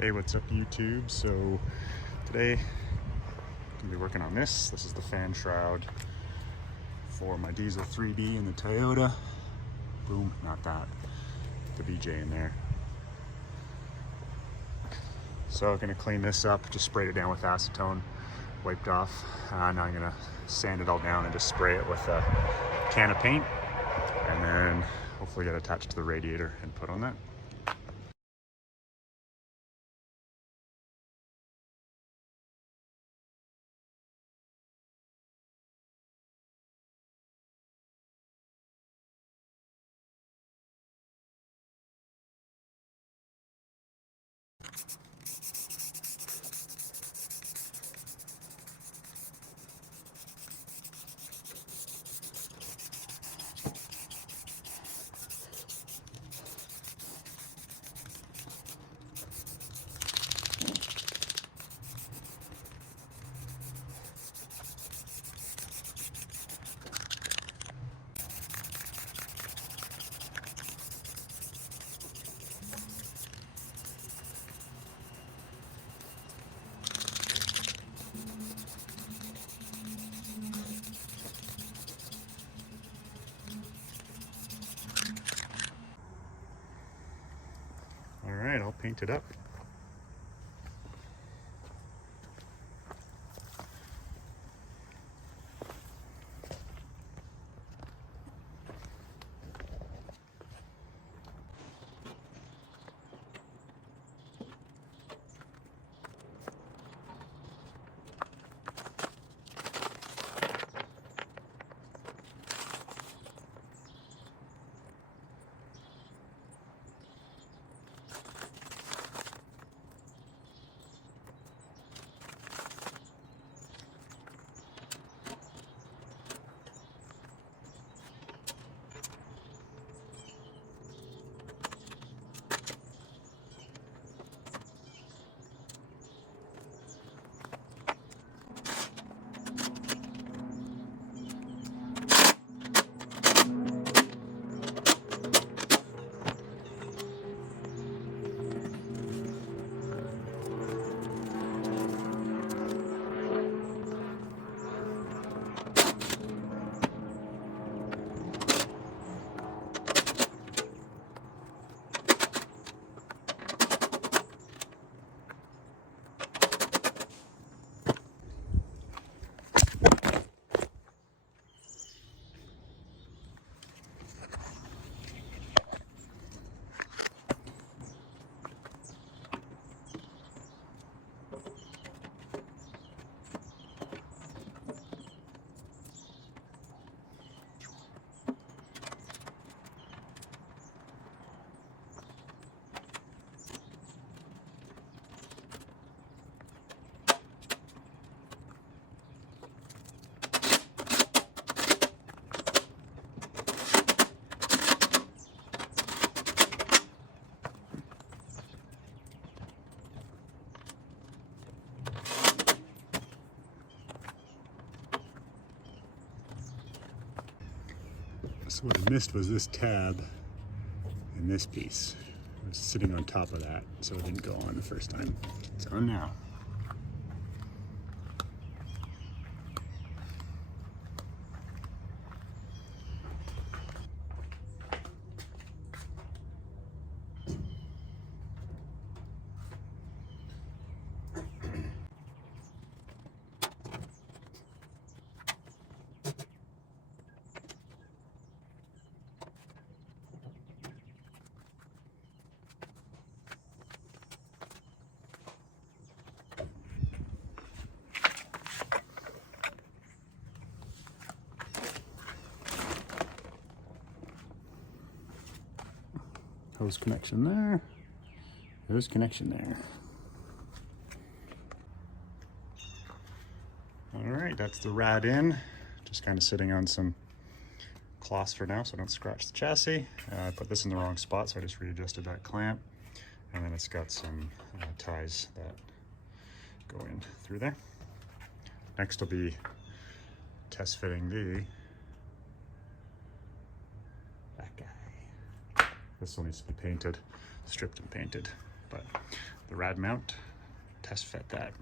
Hey, what's up YouTube? So today I'm gonna be working on this. This is the fan shroud for my diesel 3B in the Toyota. Boom, not that. The BJ in there. So I'm gonna clean this up, just sprayed it down with acetone, wiped off. Now I'm gonna sand it all down and just spray it with a can of paint, and then hopefully get attached to the radiator and put on that. All right, I'll paint it up. So what I missed was this tab and this piece. It was sitting on top of that, so it didn't go on the first time. It's on now. Hose connection there. Hose connection there. All right, that's the rad in. Just kind of sitting on some cloths for now so I don't scratch the chassis. I put this in the wrong spot, so I just readjusted that clamp. And then it's got some ties that go in through there. Next will be test fitting the back guy. This one needs to be painted, stripped and painted. But the rad mount, test fit that.